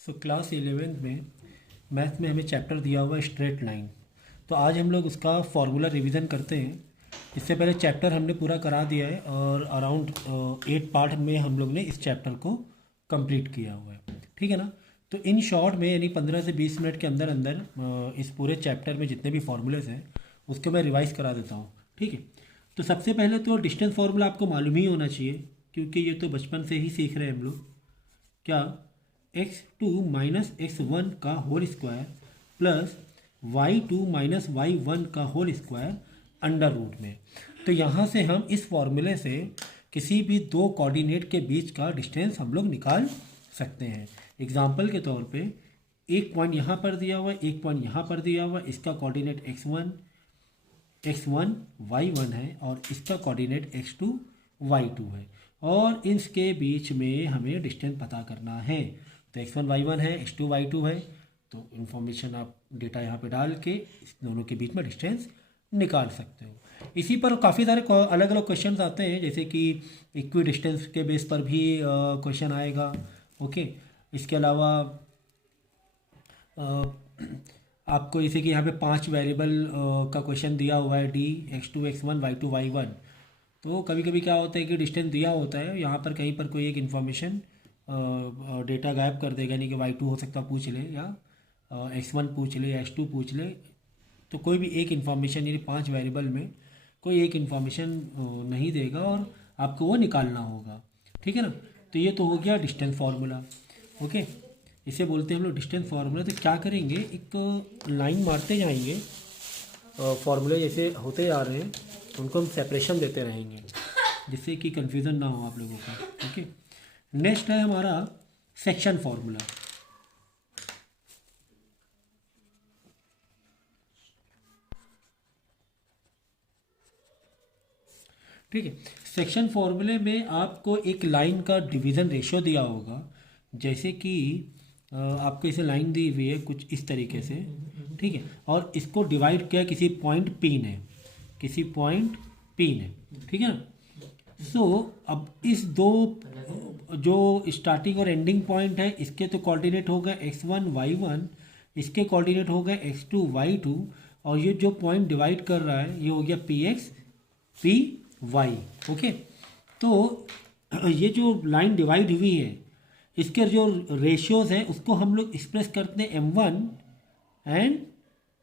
Class 11th में math में हमें चैप्टर दिया हुआ है स्ट्रेट लाइन। तो आज हम लोग उसका फॉर्मूला रिवीजन करते हैं। इससे पहले चैप्टर हमने पूरा करा दिया है और अराउंड 8 पार्ट में हम लोग ने इस चैप्टर को कंप्लीट किया हुआ है। ठीक है ना। तो इन शॉर्ट में यानी 15 से 20 मिनट के अंदर अंदर इस पूरे चैप्टर में जितने भी फॉर्मूलेस हैं उसको मैं रिवाइज करा देता हूँ। ठीक है। तो सबसे पहले तो डिस्टेंस फार्मूला आपको मालूम ही होना चाहिए, क्योंकि ये तो बचपन से ही सीख रहे हैं हम लोग। क्या x2 माइनस x1 का whole square plus y2 minus y1 का होल स्क्वायर अंडर रूट में। तो यहाँ से हम इस फॉर्मूले से किसी भी दो कोऑर्डिनेट के बीच का डिस्टेंस हम लोग निकाल सकते हैं। एग्जाम्पल के तौर पे एक पॉइंट यहाँ पर दिया हुआ है, एक पॉइंट यहाँ पर दिया हुआ है। इसका कोऑर्डिनेट x1 y1 है और इसका कोऑर्डिनेट x2 y2 है, और इसके बीच में हमें डिस्टेंस पता करना है। तो x1 y1 है, x2 y2 है। तो इन्फॉर्मेशन आप डेटा यहाँ पे डाल के इस दोनों के बीच में डिस्टेंस निकाल सकते हो। इसी पर काफ़ी सारे अलग अलग क्वेश्चन आते हैं, जैसे कि इक्वी डिस्टेंस के बेस पर भी क्वेश्चन आएगा। ओके। इसके अलावा आपको जैसे कि यहाँ पे 5 वेरिएबल का क्वेश्चन दिया हुआ है, d x2 x1 y2 y1। तो कभी कभी क्या होता है कि डिस्टेंस दिया होता है, यहाँ पर कहीं पर कोई एक इन्फॉर्मेशन डेटा गायब कर देगा, यानी कि y2 हो सकता पूछ ले, या x1 पूछ ले, या x2 पूछ ले। तो कोई भी एक इन्फॉर्मेशन यानी 5 वेरिएबल में कोई एक इन्फॉर्मेशन नहीं देगा और आपको वो निकालना होगा। ठीक है ना। तो ये तो हो गया डिस्टेंस फार्मूला। ओके। इसे बोलते हैं हम लोग डिस्टेंस फार्मूला। तो क्या करेंगे, एक लाइन मारते जाएंगे, फार्मूले जैसे होते जा रहे हैं उनको हम सेपरेशन देते रहेंगे, जिससे कि कंफ्यूजन ना हो आप लोगों का। ओके। नेक्स्ट है हमारा सेक्शन फार्मूला। ठीक है। सेक्शन फार्मूले में आपको एक लाइन का डिवीज़न रेशियो दिया होगा, जैसे कि आपको इसे लाइन दी हुई है कुछ इस तरीके से। ठीक है। और इसको डिवाइड किया किसी पॉइंट पी ने, किसी पॉइंट पी ने। ठीक है ना। अब इस दो जो स्टार्टिंग और एंडिंग पॉइंट है, इसके तो कोऑर्डिनेट हो गए x1 y1, इसके कोऑर्डिनेट हो गए x2 y2, और ये जो पॉइंट डिवाइड कर रहा है ये हो गया px py। ओके। तो ये जो लाइन डिवाइड हुई है इसके जो रेशियोज हैं उसको हम लोग एक्सप्रेस करते हैं m1 एंड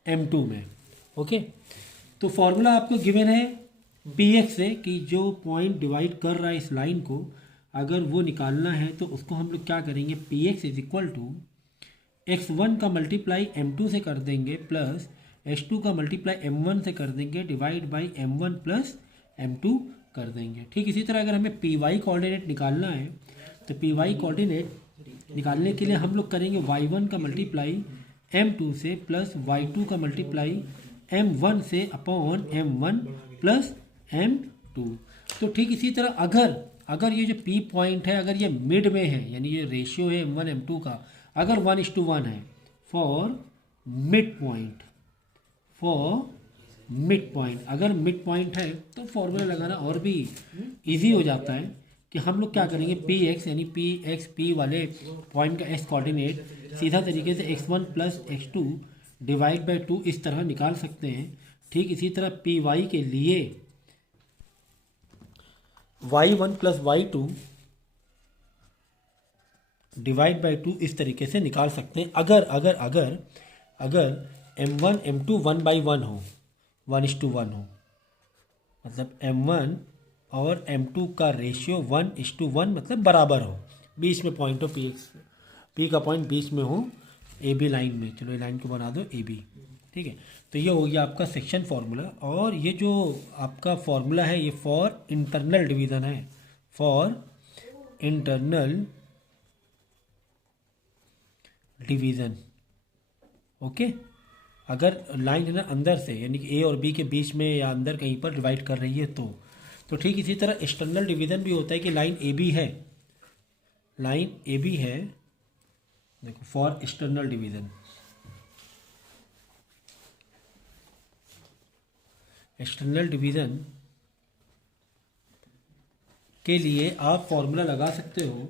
m2 में। ओके। तो फॉर्मूला आपको गिवन है px से, कि जो पॉइंट डिवाइड कर रहा है इस लाइन को अगर वो निकालना है तो उसको हम लोग क्या करेंगे, px is equal to x1 का मल्टीप्लाई m2 से कर देंगे प्लस x2 का मल्टीप्लाई m1 से कर देंगे divide by m1 plus m2 कर देंगे। ठीक इसी तरह अगर हमें py कोऑर्डिनेट निकालना है तो py कोऑर्डिनेट निकालने के लिए हम लोग करेंगे y1 का मल्टीप्लाई m2 से प्लस y2 का मल्टीप्लाई m1 से अपॉन m1 प्लस m2। तो ठीक इसी तरह अगर ये जो p पॉइंट है अगर ये मिड में है, यानी ये रेशियो है m1 m2 का अगर 1:1 है फॉर मिड पॉइंट, अगर मिड पॉइंट है तो फॉर्मूला लगाना और भी इजी हो जाता है कि हम लोग क्या करेंगे, पी एक्स यानी पी वाले पॉइंट का एक्स कोऑर्डिनेट सीधा तरीके से x1 plus x2 divide by 2 इस तरह निकाल सकते हैं। ठीक इसी तरह पी वाई के लिए y1 plus y2 divide by 2 इस तरीके से निकाल सकते हैं अगर m1 m2 1/1 हो, 1:1 हो, मतलब m1 और m2 का रेशियो 1:1 मतलब बराबर हो, बीच में पॉइंट हो, p का पॉइंट बीच में हो AB लाइन में। चलो ये लाइन को बना दो AB। ठीक है। तो ये हो गया आपका सेक्शन फार्मूला। और ये जो आपका फार्मूला है ये फॉर इंटरनल डिवीज़न है, फॉर इंटरनल डिवीज़न। ओके। अगर लाइन है ना अंदर से, यानी कि A और B के बीच में या अंदर कहीं पर डिवाइड कर रही है तो ठीक इसी तरह एक्सटर्नल डिवीज़न भी होता है कि लाइन AB है, देखो for external division, external division के लिए आप फॉर्मूला लगा सकते हो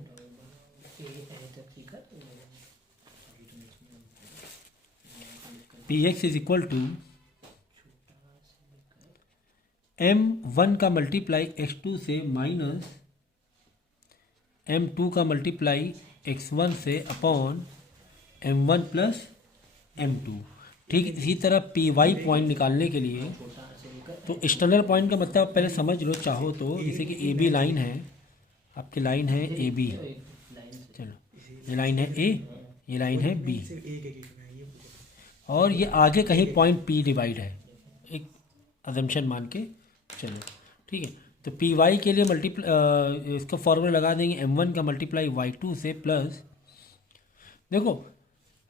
P x is equal to M1 का मल्टीप्लाई x2 से माइनस M2 का मल्टीप्लाई x1 से अपॉन M1 प्लस M2। ठीक इसी तरह पी वाई पॉइंट निकालने के लिए तो एक्सटर्नल पॉइंट का मतलब आप पहले समझ लो चाहो तो, जैसे कि ए बी लाइन है, आपकी लाइन है ए बी, चलो ये लाइन है ए, ये लाइन है बी, और ये आगे कहीं पॉइंट पी डिवाइड है, एक अजम्पशन मान के चलो, ठीक है। तो पी वाई के लिए इसका फॉर्मूला लगा देंगे M1 का मल्टीप्लाई Y2 से प्लस, देखो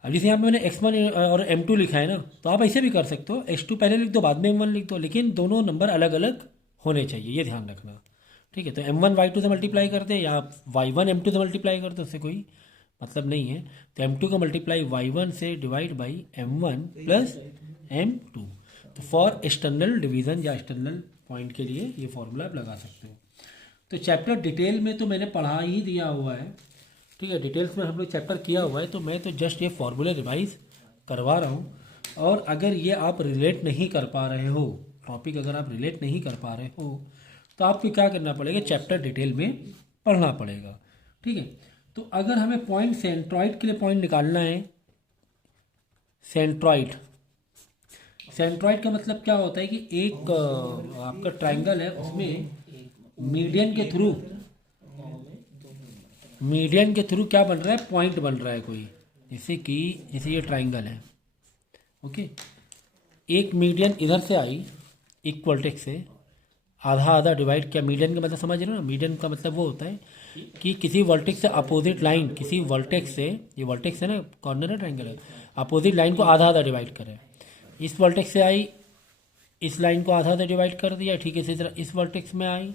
अब जैसे यहाँ पे मैंने x1 और M2 लिखा है ना, तो आप ऐसे भी कर सकते हो, x2 पहले लिख दो बाद में M1 लिख दो, लेकिन दोनों नंबर अलग अलग होने चाहिए, ये ध्यान रखना, ठीक है। तो M1 Y2 से मल्टीप्लाई करते हैं या Y1 M2 से मल्टीप्लाई करते हैं, उससे कोई मतलब नहीं है। तो M2 का मल्टीप्लाई Y1 से divide by M1 plus M2। तो फॉर एक्सटर्नल डिवीज़न या एक्सटर्नल पॉइंट के लिए ये फॉर्मूला आप लगा सकते हो। तो चैप्टर डिटेल में तो मैंने पढ़ा ही दिया हुआ है, ठीक है, डिटेल्स में हम लोग चैप्टर किया हुआ है, तो मैं तो जस्ट ये फॉर्मूले रिवाइज करवा रहा हूँ। और अगर ये आप रिलेट नहीं कर पा रहे हो, टॉपिक अगर आप रिलेट नहीं कर पा रहे हो, तो आपको क्या करना पड़ेगा, चैप्टर डिटेल में पढ़ना पड़ेगा, ठीक है। तो अगर हमें पॉइंट सेंट्रॉइड के लिए पॉइंट निकालना है, सेंट्रॉइड का मतलब क्या होता है कि एक आपका ट्राइंगल है, उसमें मीडियन के थ्रू क्या बन रहा है, पॉइंट बन रहा है कोई, जैसे ये ट्राइंगल है, ओके। एक मीडियन इधर से आई इक्वल टेक्स से, आधा आधा डिवाइड किया, मीडियन का मतलब समझ रहे हो ना, मीडियन का मतलब वो होता है कि किसी वर्टेक्स से अपोजिट लाइन, किसी वर्टेक्स से, ये वर्टेक्स है ना, कॉर्नर है, ट्राइंगल है, अपोजिट लाइन को आधा आधा डिवाइड करें। इस वर्टेक्स से आई, इस लाइन को आधा आधा डिवाइड कर दिया, ठीक है। इसी तरह इस वर्टेक्स में आई,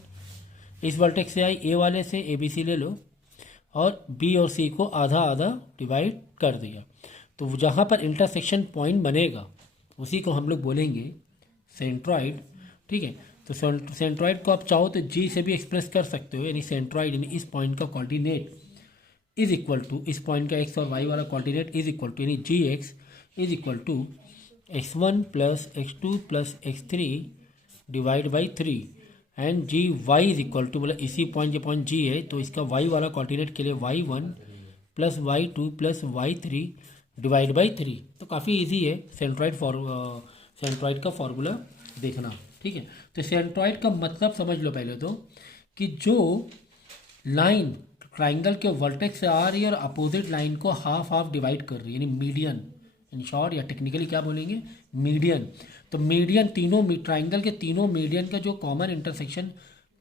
इस वर्टेक्स से आई, ए वाले से ए बी सी ले लो, और बी और सी को आधा आधा डिवाइड कर दिया। तो जहाँ पर इंटरसेक्शन पॉइंट बनेगा उसी को हम लोग बोलेंगे सेंट्रॉइड, ठीक है। तो सेंट्रॉइड को आप चाहो तो जी से भी एक्सप्रेस कर सकते हो, यानी सेंट्रॉइड यानी इस पॉइंट का कोऑर्डिनेट इज इक्वल टू, इस पॉइंट का एक्स और वाई वाला कोऑर्डिनेट इज इक्वल टू, यानी G X is equal to x1 plus x2 plus x3 divide by 3, and G Y is equal to, मतलब इसी पॉइंट, ये point जी है तो इसका वाई वाला कोऑर्डिनेट के लिए y1 plus y2 plus y3 divide by 3। तो काफ़ी इजी है सेंट्रॉइड का फॉर्मूला देखना, ठीक है। तो सेंट्रॉइड का मतलब समझ लो पहले तो, कि जो लाइन ट्राइंगल के वर्टेक्स से आ रही है और अपोजिट लाइन को हाफ हाफ डिवाइड कर रही है, यानी मीडियन, इन शॉर्ट या टेक्निकली क्या बोलेंगे, मीडियन। तो मीडियन, तीनों ट्राइंगल के तीनों मीडियन का जो कॉमन इंटरसेक्शन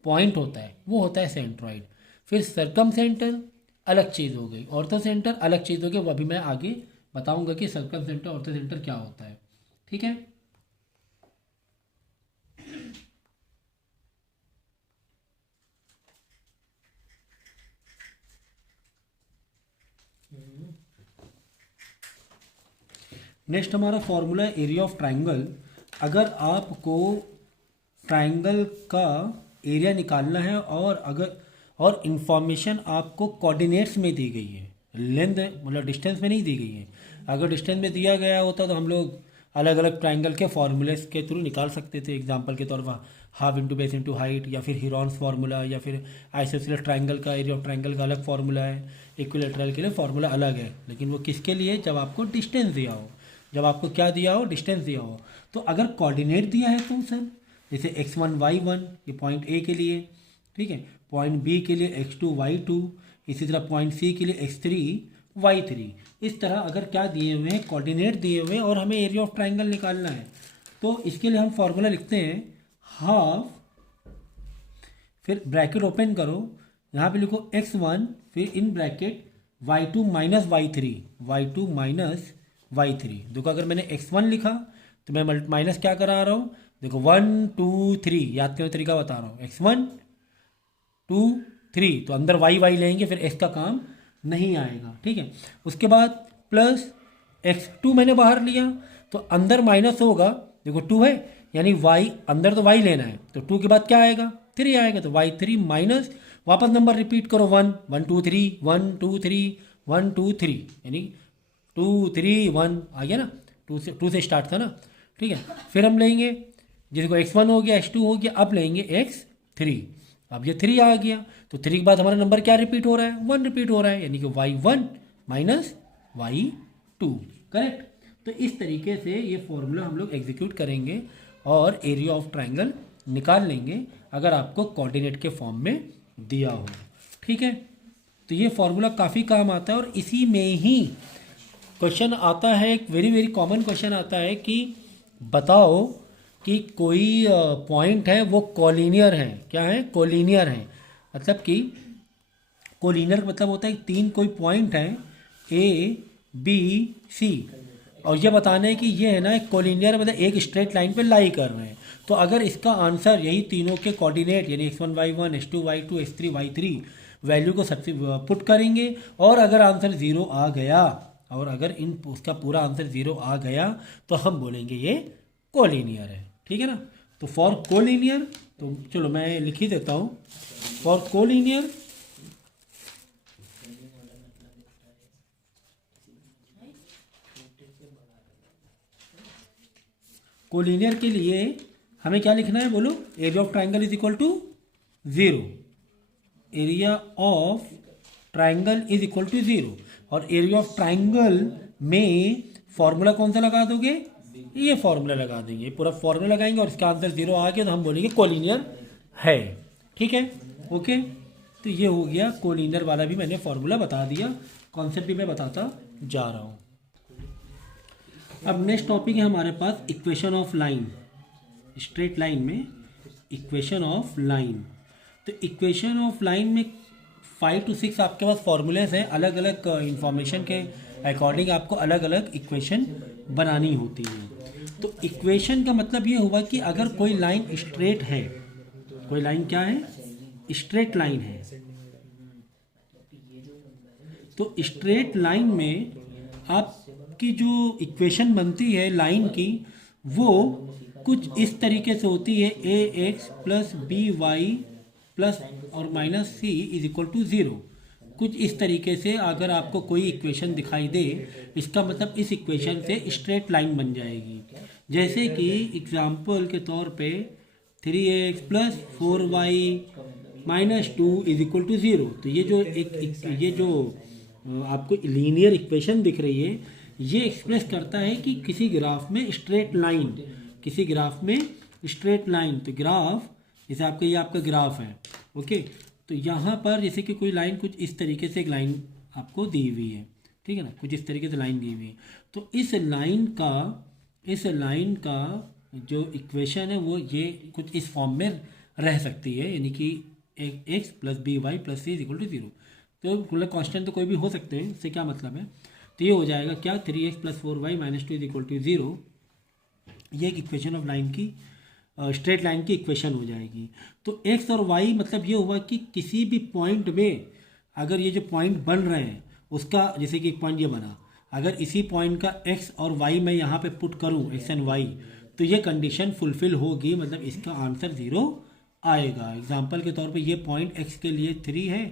पॉइंट होता है वो होता है सेंट्रॉइड। फिर सर्कम सेंटर अलग चीज़ हो गई, ऑर्थो सेंटर अलग चीज़ हो गई, वो अभी मैं आगे बताऊंगा कि सर्कम सेंटर ऑर्थो सेंटर क्या होता है, ठीक है। नेक्स्ट हमारा फॉर्मूला है एरिया ऑफ ट्राइंगल। अगर आपको ट्राइंगल का एरिया निकालना है और इंफॉर्मेशन आपको कोऑर्डिनेट्स में दी गई है, लेंथ मतलब डिस्टेंस में नहीं दी गई है। अगर डिस्टेंस में दिया गया होता तो हम लोग अलग अलग ट्राइंगल के फॉर्मूलेस के थ्रू निकाल सकते थे। एग्जांपल के तौर पर half into base into height, या फिर हिरॉन्स फार्मूला, या फिर आइसोसेलेस ट्राइंगल का एरिया ऑफ ट्राइंगल का अलग फार्मूला है, इक्विलेटरल के लिए फार्मूला अलग है। लेकिन वो किसके लिए, जब आपको डिस्टेंस दिया हो, जब आपको क्या दिया हो, डिस्टेंस दिया हो। तो अगर कोऑर्डिनेट दिया है तो सर जैसे x1 y1 ये पॉइंट ए के लिए, ठीक है, पॉइंट बी के लिए x2 y2, इसी तरह पॉइंट सी के लिए x3 y3, इस तरह अगर क्या दिए हुए हैं, कोऑर्डिनेट दिए हुए हैं और हमें एरिया ऑफ ट्राइंगल निकालना है, तो इसके लिए हम फॉर्मूला लिखते हैं हाफ, फिर ब्रैकेट ओपन करो, यहाँ पे लिखो x1, फिर in bracket y2 minus y2 minus y3। देखो अगर मैंने x1 लिखा तो मैं माइनस क्या करा रहा हूँ, देखो 1 2 3, याद करने तरीका बता रहा हूँ, x1 2 3, तो अंदर y लेंगे, फिर x का काम नहीं आएगा, ठीक है। उसके बाद प्लस x2 मैंने बाहर लिया तो अंदर माइनस होगा, देखो 2 है यानी y, अंदर तो y लेना है, तो 2 के बाद क्या आएगा, 3 आएगा, तो y3 माइनस, वापस नंबर रिपीट करो, 1 1 2 3 1 2 3 1 2 3, यानी 2 3 1 आ गया ना, टू से स्टार्ट था ना, ठीक है। फिर हम लेंगे जिसको x1 हो गया, x2 हो गया, अब लेंगे x3। अब ये 3 आ गया, तो 3 के बाद हमारा नंबर क्या रिपीट हो रहा है, 1 रिपीट हो रहा है, यानी कि y1 माइनस y2, करेक्ट। तो इस तरीके से ये फॉर्मूला हम लोग एग्जीक्यूट करेंगे और एरिया ऑफ ट्राइंगल निकाल लेंगे अगर आपको कोऑर्डिनेट के फॉर्म में दिया हो, ठीक है। तो ये फॉर्मूला काफ़ी काम आता है और इसी में ही क्वेश्चन आता है, एक वेरी वेरी कॉमन क्वेश्चन आता है कि बताओ कि कोई पॉइंट है वो कोलिनियर है, क्या है, कोलिनियर है। मतलब कि कोलिनियर मतलब होता है तीन कोई पॉइंट है ए बी सी, और ये बताना है कि ये है ना एक कोलिनियर मतलब एक स्ट्रेट लाइन पे लाई कर रहे हैं। तो अगर इसका आंसर यही तीनों के कोऑर्डिनेट यानी x1 y1 x2 y2 x3 y3 value को सबसे पुट करेंगे, और अगर आंसर 0 आ गया, और अगर इन उसका पूरा आंसर 0 आ गया तो हम बोलेंगे ये कोलिनियर है, ठीक है ना। तो फॉर कोलिनियर, तो चलो मैं लिख ही देता हूँ, फॉर कोलिनियर कोलिनियर के लिए हमें क्या लिखना है बोलो, area of triangle is equal to 0, area of triangle is equal to 0। और एरिया ऑफ ट्राइंगल में फॉर्मूला कौन सा लगा दोगे, ये फॉर्मूला लगा देंगे, पूरा फॉर्मूला लगाएंगे और इसका आंसर 0 आ गया तो हम बोलेंगे कोलिनियर है, ठीक है, ओके। तो ये हो गया कोलिनियर वाला भी मैंने फॉर्मूला बता दिया, कॉन्सेप्ट भी मैं बताता जा रहा हूँ। अब नेक्स्ट टॉपिक है हमारे पास equation of line, straight line में इक्वेशन ऑफ लाइन। तो इक्वेशन ऑफ लाइन में 5 to 6 आपके पास फॉर्मूलेस हैं, अलग अलग इंफॉर्मेशन के अकॉर्डिंग आपको अलग अलग इक्वेशन बनानी होती है। तो इक्वेशन का मतलब ये हुआ कि अगर कोई लाइन स्ट्रेट है, कोई लाइन क्या है, स्ट्रेट लाइन है, तो स्ट्रेट लाइन में आपकी जो इक्वेशन बनती है लाइन की वो कुछ इस तरीके से होती है, A X plus B Y plus और minus C is equal to 0। कुछ इस तरीके से अगर आपको कोई इक्वेशन दिखाई दे, इसका मतलब इस इक्वेशन से स्ट्रेट लाइन बन जाएगी। जैसे कि एग्जाम्पल के तौर पे 3x plus 4y minus 2 is equal to 0। तो ये जो ये जो आपको लीनियर इक्वेशन दिख रही है, ये एक्सप्रेस करता है कि किसी ग्राफ में स्ट्रेट लाइन, किसी ग्राफ में स्ट्रेट लाइन। तो ग्राफ जैसे आपका ये आपका ग्राफ है, ओके। तो यहाँ पर जैसे कि कोई लाइन कुछ इस तरीके से एक लाइन आपको दी हुई है, ठीक है ना, कुछ इस तरीके से लाइन दी हुई है। तो इस लाइन का जो इक्वेशन है वो ये कुछ इस फॉर्म में रह सकती है, यानी कि x plus B Y plus c is equal to 0। तो मतलब कॉन्स्टेंट तो कोई भी हो सकते हैं, इससे क्या मतलब है, तो ये हो जाएगा क्या, 3x plus 4y minus 2 is equal to 0। ये एक इक्वेशन ऑफ लाइन की स्ट्रेट लाइन की इक्वेशन हो जाएगी। तो x और y मतलब ये हुआ कि किसी भी पॉइंट में अगर ये जो पॉइंट बन रहे हैं उसका, जैसे कि एक पॉइंट ये बना, अगर इसी पॉइंट का x और y मैं यहाँ पे पुट करूँ, x एंड y, तो ये कंडीशन फुलफिल होगी, मतलब इसका आंसर 0 आएगा। एग्जाम्पल के तौर पे ये पॉइंट x के लिए 3 है,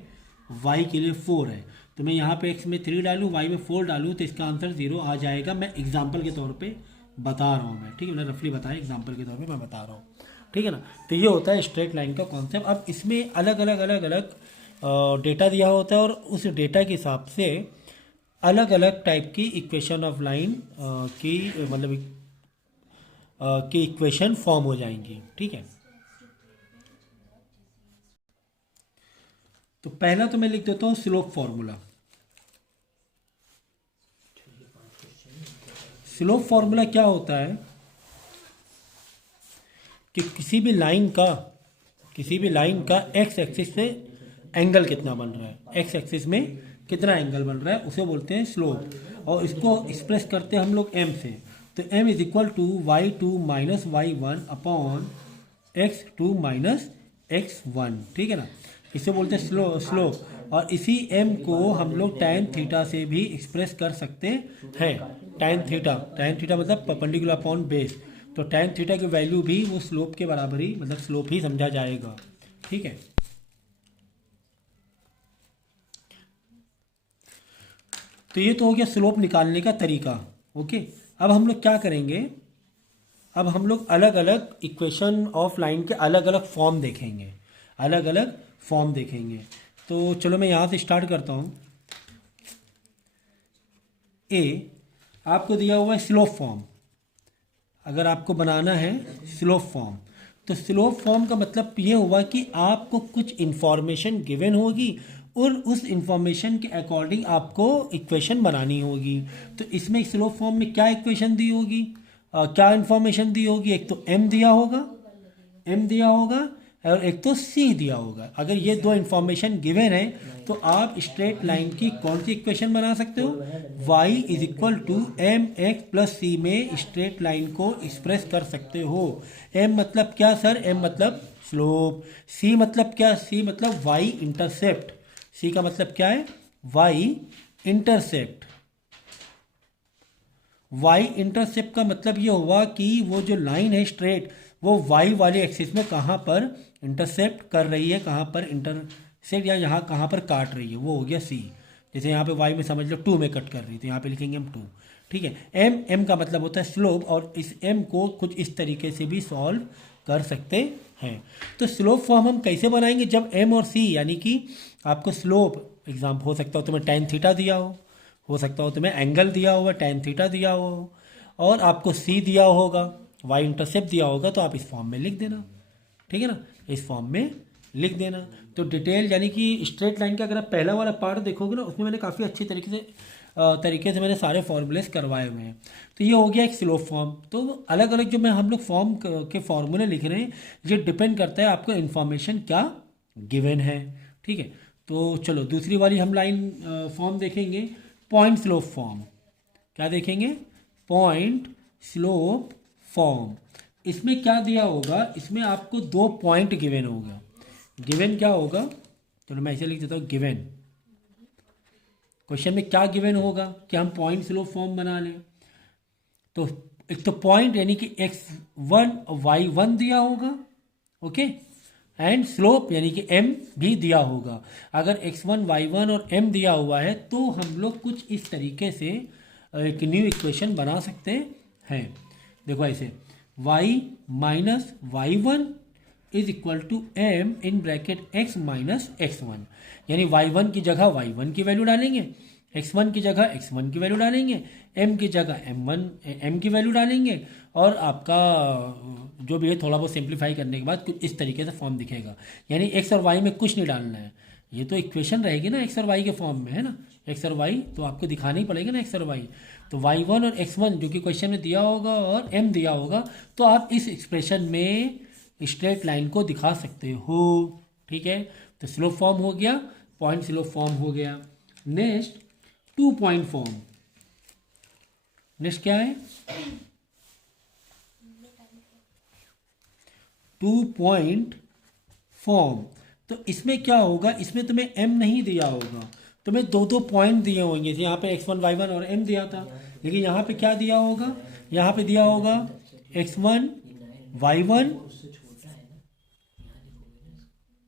y के लिए 4 है, तो मैं यहाँ पे x में 3 डालूँ, y में 4 डालूँ, तो इसका आंसर 0 आ जाएगा। मैं एग्जाम्पल के तौर पे बता रहा हूँ मैं, ठीक है, मैंने रफली बताया, एग्जाम्पल के तौर पे मैं बता रहा हूँ, ठीक है ना। तो ये होता है स्ट्रेट लाइन का कॉन्सेप्ट। अब इसमें अलग अलग डेटा दिया होता है और उस डेटा के हिसाब से अलग अलग टाइप की इक्वेशन ऑफ लाइन की मतलब की इक्वेशन फॉर्म हो जाएंगी, ठीक है। तो पहला तो मैं लिख देता हूँ स्लोप फॉर्मूला। स्लोप फॉर्मूला क्या होता है कि किसी भी लाइन का एक्स एक्सिस से एंगल कितना बन रहा है, एक्स एक्सिस में कितना एंगल बन रहा है, उसे बोलते हैं स्लोप। और इसको एक्सप्रेस करते हैं हम लोग m से। तो m is equal to y2 minus y1 upon x2 minus x1, ठीक है ना, इसे बोलते हैं स्लोप। और इसी m को हम लोग tan थीटा से भी एक्सप्रेस कर सकते हैं। tan थीटा मतलब परपेंडिकुलर अपॉन बेस, तो tan थीटा की वैल्यू भी वो स्लोप के बराबर ही, मतलब स्लोप ही समझा जाएगा, ठीक है। तो ये तो हो गया स्लोप निकालने का तरीका, ओके। अब हम लोग क्या करेंगे, अब हम लोग अलग अलग इक्वेशन ऑफ लाइन के अलग अलग फॉर्म देखेंगे, अलग अलग फॉर्म देखेंगे। तो चलो मैं यहाँ से स्टार्ट करता हूँ। ए आपको दिया हुआ है स्लोप फॉर्म, अगर आपको बनाना है स्लोप फॉर्म, तो स्लोप फॉर्म का मतलब ये हुआ कि आपको कुछ इन्फॉर्मेशन गिवन होगी और उस इन्फॉर्मेशन के अकॉर्डिंग आपको इक्वेशन बनानी होगी। तो इसमें स्लोप फॉर्म में क्या इक्वेशन दी होगी, क्या इन्फॉर्मेशन दी होगी, एक तो m दिया होगा और एक तो c दिया होगा। अगर ये दो इन्फॉर्मेशन गिवन है तो आप स्ट्रेट लाइन की कौन सी इक्वेशन बना सकते हो, y is equal to M X plus C में स्ट्रेट लाइन को एक्सप्रेस कर सकते हो। m मतलब क्या सर, m मतलब स्लोप, c मतलब क्या, c मतलब y इंटरसेप्ट, c का मतलब क्या है, y इंटरसेप्ट। y इंटरसेप्ट का मतलब ये हुआ कि वो जो लाइन है स्ट्रेट वो y वाले एक्सिस में कहाँ पर इंटरसेप्ट कर रही है, कहाँ पर इंटरसेप्ट या यहाँ कहाँ पर काट रही है, वो हो गया c। जैसे यहाँ पे y में समझ लो 2 में कट कर रही है तो यहाँ पे लिखेंगे हम 2, ठीक है। m का मतलब होता है स्लोप और इस m को कुछ इस तरीके से भी सॉल्व कर सकते हैं। तो स्लोप फॉर्म हम कैसे बनाएंगे, जब m और c यानी कि आपको स्लोप एग्जाम्पल हो सकता हो तुम्हें tan थीटा दिया हो सकता हो तुम्हें एंगल दिया होगा tan थीटा दिया हो और आपको c दिया होगा, y इंटरसेप्ट दिया होगा, तो आप इस फॉर्म में लिख देना, ठीक है ना, इस फॉर्म में लिख देना। तो डिटेल यानी कि स्ट्रेट लाइन का अगर आप पहला वाला पार्ट देखोगे ना उसमें मैंने काफ़ी अच्छी तरीके से मैंने सारे फॉर्मूलेस करवाए हुए हैं। तो ये हो गया एक स्लोप फॉर्म। तो अलग अलग जो मैं हम लोग फॉर्म के फॉर्मूले लिख रहे हैं ये डिपेंड करता है आपको इन्फॉर्मेशन क्या गिवन है, ठीक है। तो चलो दूसरी वाली हम लाइन फॉर्म देखेंगे, पॉइंट स्लोप फॉर्म। क्या देखेंगे, पॉइंट स्लोप फॉर्म। इसमें क्या दिया होगा, इसमें आपको 2 पॉइंट गिवन होगा। गिवन क्या होगा, चलो मैं ऐसे लिख देता हूँ, गिवन क्वेश्चन में क्या गिवन होगा कि हम पॉइंट स्लोप फॉर्म बना लें। तो एक तो पॉइंट यानी कि x1 और y1 दिया होगा, ओके, एंड स्लोप यानी कि m भी दिया होगा। अगर x1 y1 और m दिया हुआ है तो हम लोग कुछ इस तरीके से एक न्यू इक्वेशन बना सकते हैं। देखो ऐसे y minus y1 is equal to m in bracket x minus x1, यानी y1 की जगह y1 की वैल्यू डालेंगे, x1 की जगह x1 की वैल्यू डालेंगे, m की जगह m की वैल्यू डालेंगे और आपका जो भी है थोड़ा बहुत सिंप्लीफाई करने के बाद कुछ इस तरीके से फॉर्म दिखेगा। यानी x और y में कुछ नहीं डालना है, ये तो इक्वेशन रहेगी ना x और y के फॉर्म में, है ना, x और y तो आपको दिखाना ही पड़ेगा ना x और y। तो y1 और x1 जो कि क्वेश्चन में दिया होगा और m दिया होगा तो आप इस एक्सप्रेशन में स्ट्रेट लाइन को दिखा सकते हो, ठीक है। तो स्लोप फॉर्म हो गया, पॉइंट स्लोप फॉर्म हो गया। Next 2 point form. नेक्स्ट क्या है, 2 पॉइंट फॉर्म। तो इसमें क्या होगा, इसमें तुम्हें m नहीं दिया होगा, तुम्हें 2 पॉइंट दिए होंगे। यहाँ पे x1 y1 और m दिया था, लेकिन यहाँ पे क्या दिया होगा, यहाँ पे दिया होगा x1 y1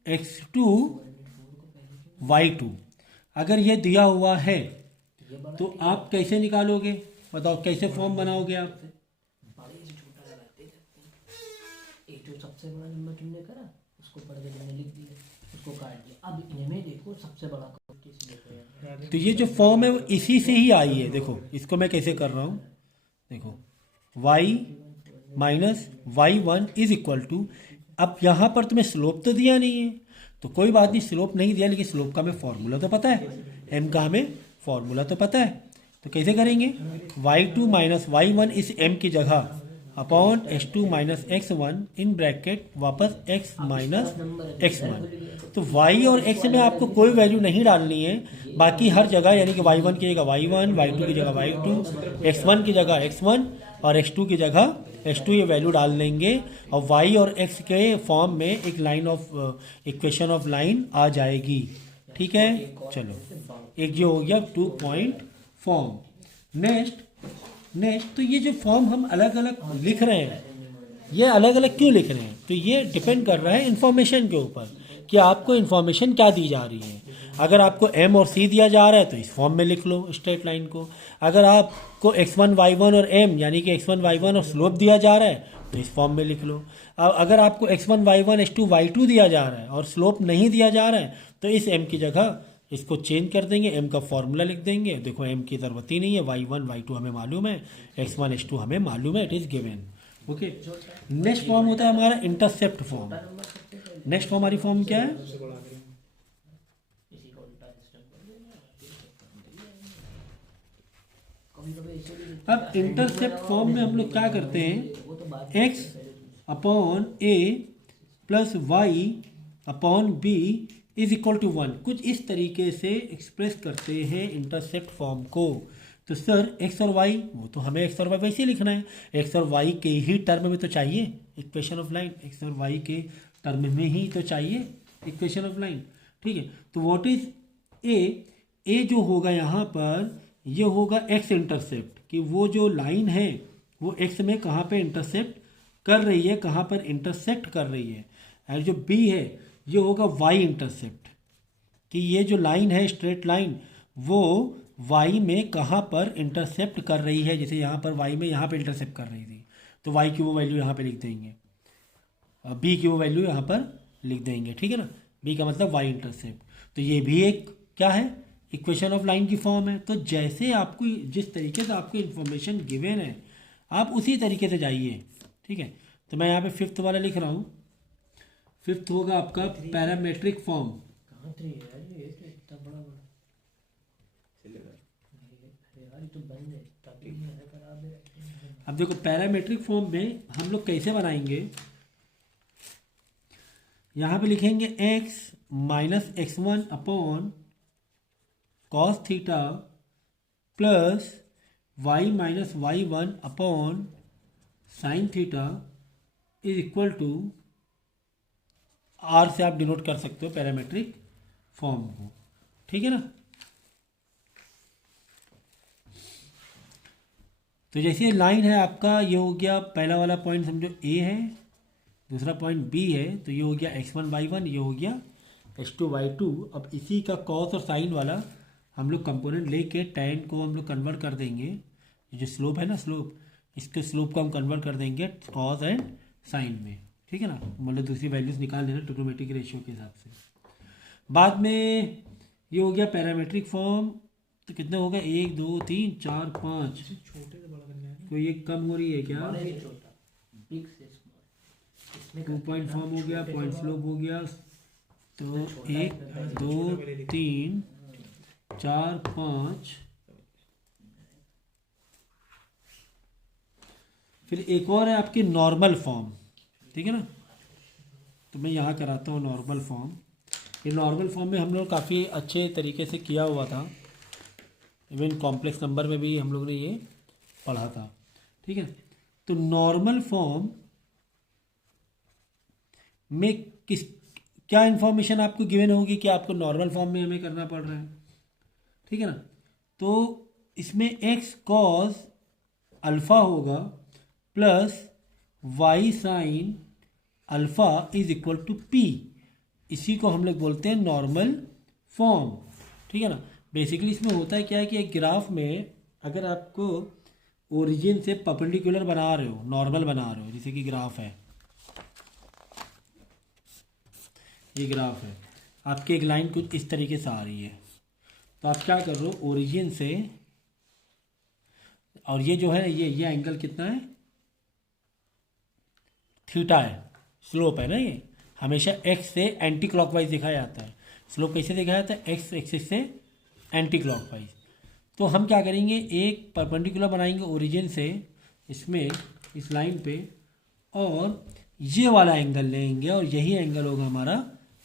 x2 y2। अगर ये दिया हुआ है तो आप कैसे निकालोगे, बताओ कैसे फॉर्म बनाओगे आप। सबसे बड़ा नंबर तुमने करा, उसको पढ़ के तुमने लिख दिया, उसको काट दिया। अब इनमें देखो सबसे बड़ा तो ये जो फॉर्म है वो इसी से ही आई है। देखो इसको मैं कैसे कर रहा हूँ, देखो y minus y1 is equal to, अब यहाँ पर तुम्हें स्लोप तो दिया नहीं है तो कोई बात नहीं, स्लोप नहीं दिया लेकिन स्लोप का हमें फॉर्मूला तो पता है, m का हमें फॉर्मूला तो पता है। तो कैसे करेंगे, y2 माइनस y1 इस m की जगह upon x2 minus x1 in bracket वापस x माइनस x1। तो y और x में आपको कोई वैल्यू नहीं डालनी है, बाकी हर जगह यानी कि y1 की जगह y1, y2 की जगह y2, x1 की जगह x1 और x2 की जगह x2 ये वैल्यू डाल देंगे और y और x के फॉर्म में एक line of equation of line आ जाएगी, ठीक है। चलो एक जो हो गया 2 पॉइंट फॉर्म। नेक्स्ट तो ये जो फॉर्म हम अलग अलग लिख रहे हैं, ये अलग अलग क्यों लिख रहे हैं, तो ये डिपेंड कर रहा है इन्फॉर्मेशन के ऊपर कि आपको इन्फॉर्मेशन क्या दी जा रही है। अगर आपको m और c दिया जा रहा है तो इस फॉर्म में लिख लो स्ट्रेट लाइन को। अगर आपको x1 y1 और m यानी कि x1 y1 और स्लोप दिया जा रहा है तो इस फॉर्म में लिख लो। अब अगर आपको x1 y1 x2 y2 दिया जा रहा है और स्लोप नहीं दिया जा रहा है तो इस m की जगह इसको चेंज कर देंगे, m का फॉर्मूला लिख देंगे। देखो m की ज़रूरत ही नहीं है, y1 y2 हमें मालूम है, x1 x2 हमें मालूम है, it is given. Okay, next form होता है हमारा इंटरसेप्ट फॉर्म। नेक्स्ट फॉर्म हमारी फॉर्म क्या है? अब इंटरसेप्ट फॉर्म में हम लोग क्या करते हैं, x upon a plus y upon b is equal to 1, कुछ इस तरीके से एक्सप्रेस करते हैं इंटरसेप्ट फॉर्म को। तो सर x और y, वो तो हमें x और y वैसे ही लिखना है, x और y के ही टर्म में तो चाहिए इक्वेशन ऑफ लाइन, x और y के टर्म में ही तो चाहिए इक्वेशन ऑफ लाइन। ठीक है, तो व्हाट इज a जो होगा यहाँ पर ये होगा x इंटरसेप्ट, कि वो जो लाइन है वो x में कहाँ पे इंटरसेप्ट कर रही है, कहाँ पर इंटरसेक्ट कर रही है। और जो b है ये होगा y इंटरसेप्ट, कि ये जो लाइन है स्ट्रेट लाइन वो y में कहाँ पर इंटरसेप्ट कर रही है। जैसे यहाँ पर y में यहाँ पे इंटरसेप्ट कर रही थी तो y की वो वैल्यू यहाँ पे लिख देंगे, b की वो वैल्यू यहाँ पर लिख देंगे। ठीक है ना, b का मतलब y इंटरसेप्ट। तो ये भी एक क्या है, इक्वेशन ऑफ लाइन की फॉर्म है। तो जैसे आपको जिस तरीके से आपको इन्फॉर्मेशन गिवन है आप उसी तरीके से जाइए। ठीक है, तो मैं यहाँ पे फिफ्थ वाला लिख रहा हूँ। फिफ्थ होगा आपका पैरामेट्रिक फॉर्म। कहाँ 3 है यार, ये तो इतना बड़ा यार, ये तो बंद है ताकि ये है खराब है। अब देखो पैरामेट्रिक फॉर्म में हम लोग कैसे बनाएंगे, यहाँ पे लिखेंगे x minus x1 upon cos theta plus y minus y1 upon sine theta is equal to r से आप डिनोट कर सकते हो पैरामेट्रिक फॉर्म को। ठीक है ना, तो जैसे लाइन है आपका, ये हो गया पहला वाला पॉइंट समझो a है, दूसरा पॉइंट b है, तो ये हो गया x1 y1, ये हो गया x2 y2। अब इसी का कॉस और साइन वाला हम लोग कंपोनेंट लेके टैन को हम लोग कन्वर्ट कर देंगे। ये जो स्लोप है ना, स्लोप, इसके स्लोप को हम कन्वर्ट कर देंगे कॉस एंड साइन में। ठीक है ना, मतलब दूसरी वैल्यूज निकाल लेना ट्रिग्नोमेट्रिक रेशियो के हिसाब से। बाद में ये हो गया पैरामेट्रिक फॉर्म, तो कितना होगा 1 2 3 4 5, कोई एक कम हो रही है क्या, 2 पॉइंट फॉर्म हो गया, पॉइंट स्लोप हो गया, तो 1 2 3 4 5। फिर एक और है आपकी नॉर्मल फॉर्म। ठीक है ना, तो मैं यहाँ कराता हूँ नॉर्मल फॉर्म। ये नॉर्मल फॉर्म में हम लोग काफ़ी अच्छे तरीके से किया हुआ था, इवन कॉम्प्लेक्स नंबर में भी हम लोग ने ये पढ़ा था। ठीक है, तो नॉर्मल फॉर्म में क्या इन्फॉर्मेशन आपको गिवन होगी कि आपको नॉर्मल फॉर्म में हमें करना पड़ रहा है। ठीक है ना, तो इसमें x कॉस अल्फ़ा होगा plus y sine alpha is equal to p, इसी को हम लोग बोलते हैं नॉर्मल फॉर्म। ठीक है ना, बेसिकली इसमें होता है क्या है कि एक ग्राफ में अगर आपको ओरिजिन से परपेंडिकुलर बना रहे हो, नॉर्मल बना रहे हो, जैसे कि ग्राफ है, ये ग्राफ है, आपकी एक लाइन कुछ इस तरीके से आ रही है, तो आप क्या कर रहे हो ओरिजिन से, और ये जो है ये एंगल कितना है, थीटा है, स्लोप है ना, ये हमेशा x से एंटी क्लॉकवाइज दिखाया जाता है। स्लोप कैसे दिखाया जाता है, x एक्सिस से एंटी क्लॉकवाइज। तो हम क्या करेंगे, एक परपेंडिकुलर बनाएंगे ओरिजिन से इसमें, इस लाइन पे, और ये वाला एंगल लेंगे, और यही एंगल होगा हमारा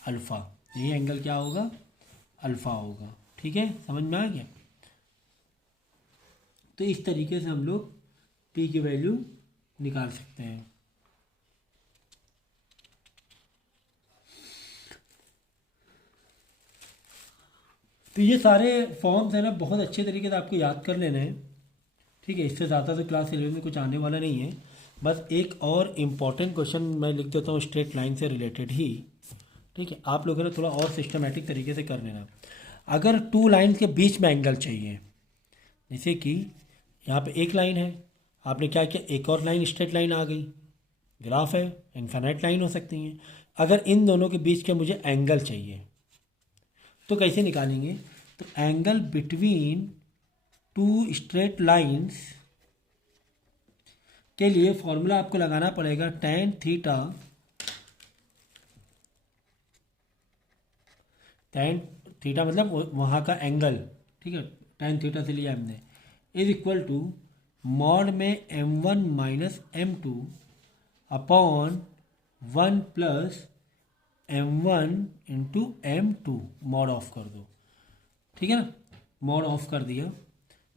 अल्फ़ा। यही एंगल क्या होगा, अल्फ़ा होगा। ठीक है, समझ में आ गया। तो इस तरीके से हम लोग p की वैल्यू निकाल सकते हैं। तो ये सारे फॉर्म्स हैं ना, बहुत अच्छे तरीके से आपको याद कर लेने हैं। ठीक है, इससे ज़्यादा तो क्लास 11 में कुछ आने वाला नहीं है। बस एक और इम्पॉर्टेंट क्वेश्चन मैं लिख देता हूँ स्ट्रेट लाइन से रिलेटेड ही। ठीक है, आप लोगों ने थोड़ा और सिस्टमेटिक तरीके से कर लेना। अगर टू लाइन के बीच में एंगल चाहिए, जैसे कि यहाँ पे एक लाइन है, आपने क्या किया, एक और लाइन स्ट्रेट लाइन आ गई, ग्राफ है, इन्फिनिट लाइन हो सकती हैं। अगर इन दोनों के बीच के मुझे एंगल चाहिए तो कैसे निकालेंगे, तो angle between two straight lines के लिए फॉर्मूला आपको लगाना पड़ेगा tan थीटा, tan थीटा मतलब वहाँ का एंगल, ठीक है, tan थीटा से लिया हमने, इज इक्वल टू मॉड में m1 minus m2 upon 1 plus m1 into m2, mod of कर दो, ठीक है ना, मॉड ऑफ कर दिया।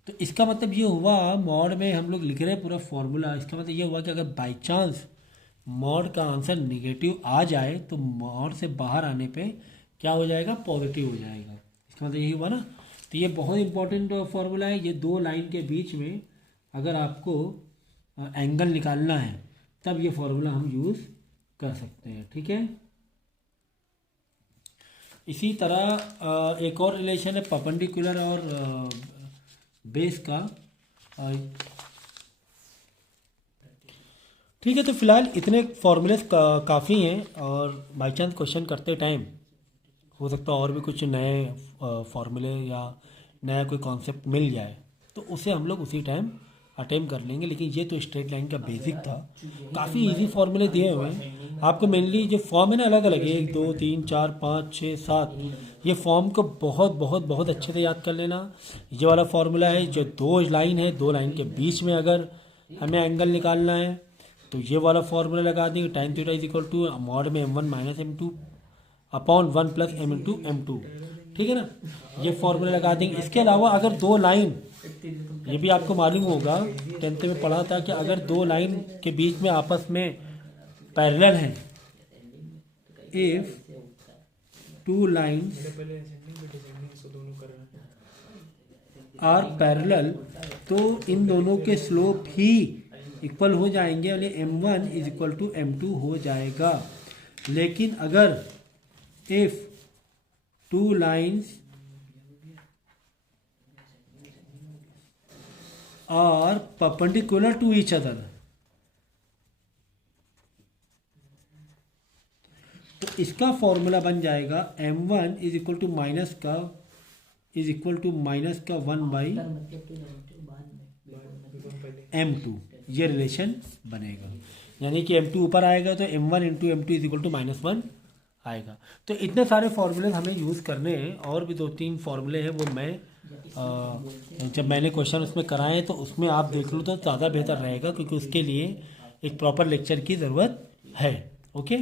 तो इसका मतलब ये हुआ, मॉड में हम लोग लिख रहे हैं पूरा फॉर्मूला, इसका मतलब ये हुआ कि अगर बाई चांस मॉड का आंसर निगेटिव आ जाए तो मॉड से बाहर आने पे क्या हो जाएगा, पॉजिटिव हो जाएगा। इसका मतलब यही हुआ ना। तो ये बहुत इंपॉर्टेंट फॉर्मूला है। ये दो लाइन के बीच में अगर आपको एंगल निकालना है तब ये फॉर्मूला हम यूज़ कर सकते हैं, ठीक है। इसी तरह एक और रिलेशन है परपेंडिकुलर और बेस का, ठीक है। तो फिलहाल इतने फॉर्मूलेस काफ़ी हैं, और बाई चांस क्वेश्चन करते टाइम हो सकता है और भी कुछ नए फॉर्मूले या नया कोई कॉन्सेप्ट मिल जाए तो उसे हम लोग उसी टाइम अटेम्प्ट कर लेंगे। लेकिन ये तो स्ट्रेट लाइन का बेसिक था, काफ़ी इजी फॉर्मूले दिए हुए हैं आपको। मेनली जो फॉर्म है ना अलग अलग है, 1 2 3 4 5 6 7, ये फॉर्म को बहुत बहुत बहुत अच्छे से याद कर लेना। ये वाला फार्मूला है, जो दो लाइन है, दो लाइन के बीच में अगर हमें एंगल निकालना है तो ये वाला फार्मूला लगा देंगे, tan theta is equal to mod में m1 minus m2 upon 1 plus m into m2, ठीक है ना, ये फार्मूला लगा देंगे। इसके अलावा अगर दो लाइन, ये भी आपको मालूम होगा 10th में पढ़ा था कि अगर दो लाइन के बीच में आपस में पैरेलल हैं, if two lines are parallel, तो इन दोनों के स्लोप ही इक्वल हो जाएंगे, यानी m1 is equal to m2 हो जाएगा। लेकिन अगर if two lines are perpendicular to each other, तो इसका फॉर्मूला बन जाएगा m1 is equal to minus का 1 बाई m2, ये रिलेशन बनेगा। यानी कि m2 ऊपर आएगा तो m1 into m2 is equal to -1 आएगा। तो इतने सारे फॉर्मूले हमें यूज़ करने हैं, और भी 2-3 फॉर्मूले हैं, वो मैं जब मैंने क्वेश्चन उसमें कराए तो उसमें आप देख लो तो ज़्यादा बेहतर रहेगा, क्योंकि उसके लिए एक प्रॉपर लेक्चर की ज़रूरत है। ओके।